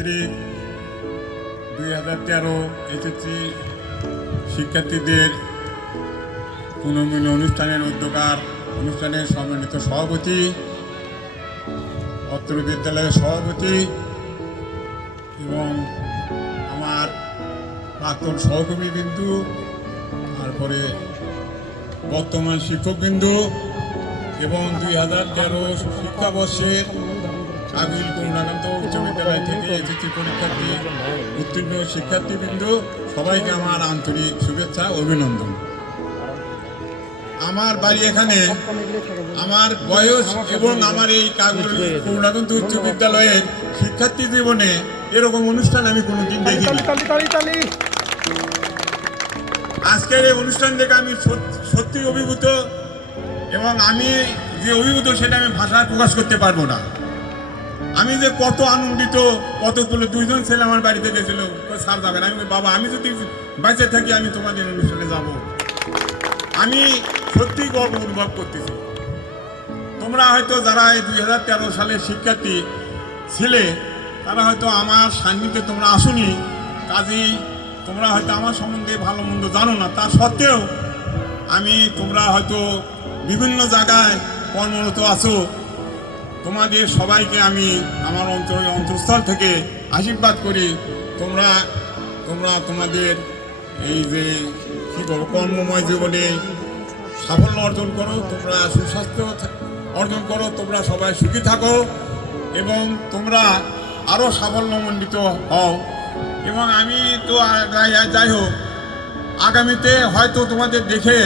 কর্তৃক 2013 এসএসসি শিক্ষার্থীদের পুনর্মিলনী অনুষ্ঠানের উদ্যোগার অনুষ্ঠানের সম্মানিত সভাপতি, অত্র বিদ্যালয়ের সভাপতি এবং আমার প্রাক্তন সহকর্মীবৃন্দু, তারপরে বর্তমান শিক্ষকবৃন্দু এবং 2013 শিক্ষাবর্ষের কাবিল করুণাকান্ত উচ্চ বিদ্যালয় থেকে এসএসসি পরীক্ষার্থী উত্তীর্ণ শিক্ষার্থীবৃন্দ, সবাইকে আমার আন্তরিক শুভেচ্ছা অভিনন্দন। আমার বাড়ি এখানে, আমার বয়স এবং আমার এই কাবিল করুণাকান্ত উচ্চ বিদ্যালয়ের শিক্ষার্থী জীবনে এরকম অনুষ্ঠান আমি কোনোদিন দেখিনি। আজকের এই অনুষ্ঠান দেখে আমি সত্যি অভিভূত, এবং আমি যে অভিভূত সেটা আমি ভাষায় প্রকাশ করতে পারবো না। আমি যে কত আনন্দিত, কতগুলো 2জন ছেলে আমার বাড়িতে গেছিল, স্যার যাবেন। আমি বাবা, আমি যদি বেঁচে থাকি আমি তোমাদের অনুষ্ঠানে যাব। আমি সত্যি গর্ব অনুভব করতেছি। তোমরা হয়তো যারা এই 2013 সালের শিক্ষার্থী ছিলে, তারা হয়তো আমার সান্নিধ্যে তোমরা আসুনি, কাজেই তোমরা হয়তো আমার সম্বন্ধে ভালো মন্দ জানো না। তা সত্ত্বেও তোমরা হয়তো বিভিন্ন জায়গায় কর্মরত আছো, তোমাদের সবাইকে আমি আমার অন্তঃস্থল থেকে আশীর্বাদ করি। তোমরা তোমাদের এই যে কী বলবো, কর্মময় জীবনে সাফল্য অর্জন করো, তোমরা সুস্বাস্থ্য অর্জন করো, তোমরা সবাই সুখী থাকো এবং তোমরা আরও সাফল্যমণ্ডিত হও। এবং আমি তো যাই হোক, আগামীতে হয়তো তোমাদের দেখে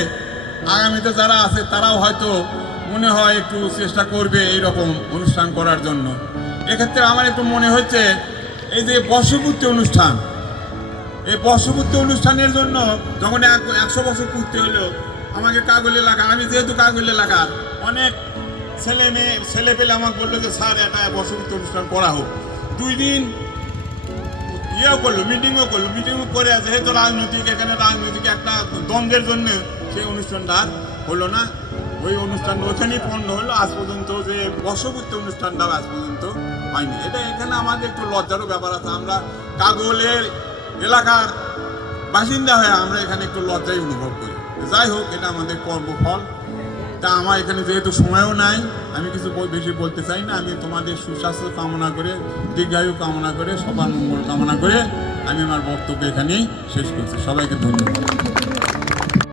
আগামীতে যারা আছে তারাও হয়তো মনে হয় একটু চেষ্টা করবে এইরকম অনুষ্ঠান করার জন্য। এক্ষেত্রে আমার একটু মনে হচ্ছে এই যে বর্ষপূর্তি অনুষ্ঠান, এই বর্ষপূর্তি অনুষ্ঠানের জন্য যখন 100 বছর পূর্তি হলো আমাকে কাগজ এলাকা, আমি যেহেতু কাগজ এলাকার, অনেক ছেলে পেলে আমাকে বললো যে স্যার একটা বর্ষপূর্তি অনুষ্ঠান করা হোক। 2 দিন করলো, মিটিংও করে যেহেতু এখানে রাজনৈতিক একটা দ্বন্দ্বের জন্য সেই অনুষ্ঠানটা আর হলো না। ওই অনুষ্ঠানটা ওখানেই পণ্ড হলো। আজ পর্যন্ত যে বর্ষপূর্তি অনুষ্ঠানটাও আজ পর্যন্ত হয়নি। এখানে আমাদের একটু লজ্জারও ব্যাপার আছে। আমরা কাগলের এলাকার বাসিন্দা হয়ে আমরা এখানে একটু লজ্জাই অনুভব করি। যাই হোক, এটা আমাদের কর্মফল। তা আমার এখানে যেহেতু সময়ও নাই, আমি কিছু বেশি বলতে চাই না। আমি তোমাদের সুস্বাস্থ্য কামনা করে, দীর্ঘায়ু কামনা করে, সবার মঙ্গল কামনা করে আমি আমার বক্তব্য এখানেই শেষ করছি। সবাইকে ধন্যবাদ।